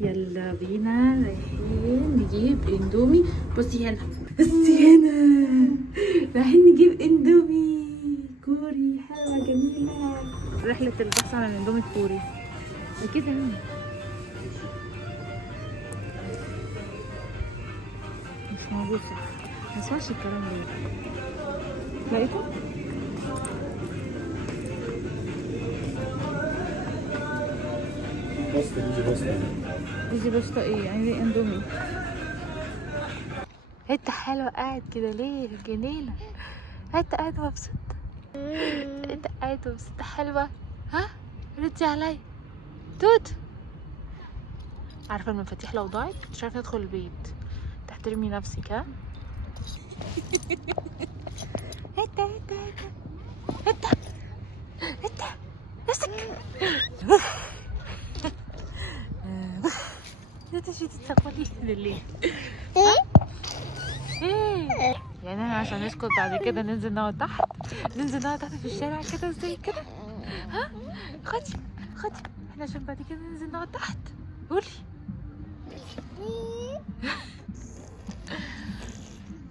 يلا بينا رايحين نجيب اندومي. بصي هنا، بصي هنا، رايحين نجيب اندومي كوري حلوة جميلة. رحلة البحث عن الاندومي الكوري كده هنا. مش موجود صح، ما اسمعش الكلام ده. لقيته؟ ايزي باستا ايه يعني؟ اندومي. انت حلوة قاعد كده ليه جنينة؟ انت قاعد مبسوط؟ انت قاعد مبسوط حلوة؟ ها؟ ردي عليا توت. عارفة المفاتيح لو ضاعت مش عارفة ادخل البيت، تحترمي نفسك. ها؟ انت نفسك انت مش بتتسقطي بالليل. ايه يعني احنا عشان نسكت بعد كده ننزل نقعد تحت، ننزل نقعد تحت في الشارع كده زي كده؟ ها؟ خدي احنا عشان بعد كده ننزل نقعد تحت. قولي.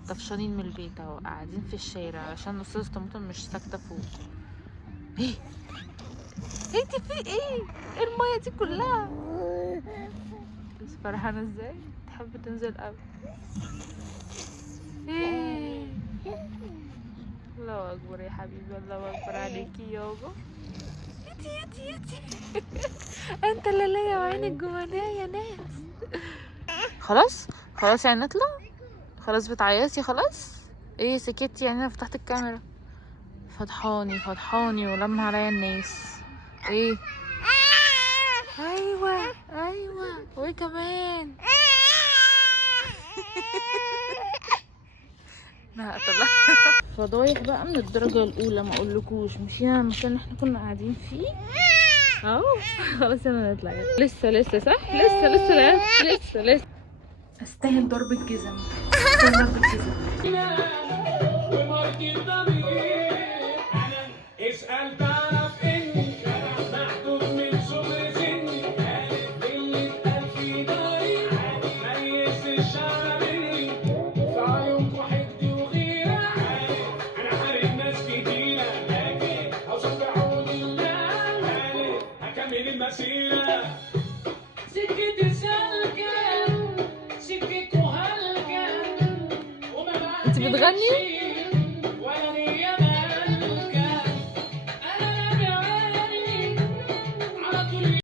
طفشانين من البيت اهو، قاعدين في الشارع عشان استاذ طماطم مش ساكته فوق. ايه انت في ايه؟ الميه دي كلها؟ بس فرحانه ازاي، تحب تنزل قوي. ايه الله اكبر يا حبيبي، الله اكبر عليكي يابا. يتي انت اللي ليا وعينك جوانيه يا ناس. خلاص يعني نطلع. خلاص بتعيطي خلاص؟ ايه سكتي يعني؟ انا فتحت الكاميرا. فضحاني ولما عليا الناس. ايه؟ ايوه وايه كمان؟ لا طلع فضايح بقى من الدرجه الاولى. ما اقولكوش مشينا المكان اللي احنا كنا قاعدين فيه اهو. خلاص يلا نطلع. لسه صح، لسه استاهل ضرب الجزم. اسأل تعرف اني محدود من صغر سني، عارف اللي اتقال في داري، ميز الشعر مني، في عيونكوا حقد وغيرة، انا حارب ناس كتيرة، لكن اوصل بعون الله، عارف هكمل المسيرة. سكتي سالكة، سكتكوا هلكة. انت بتغني؟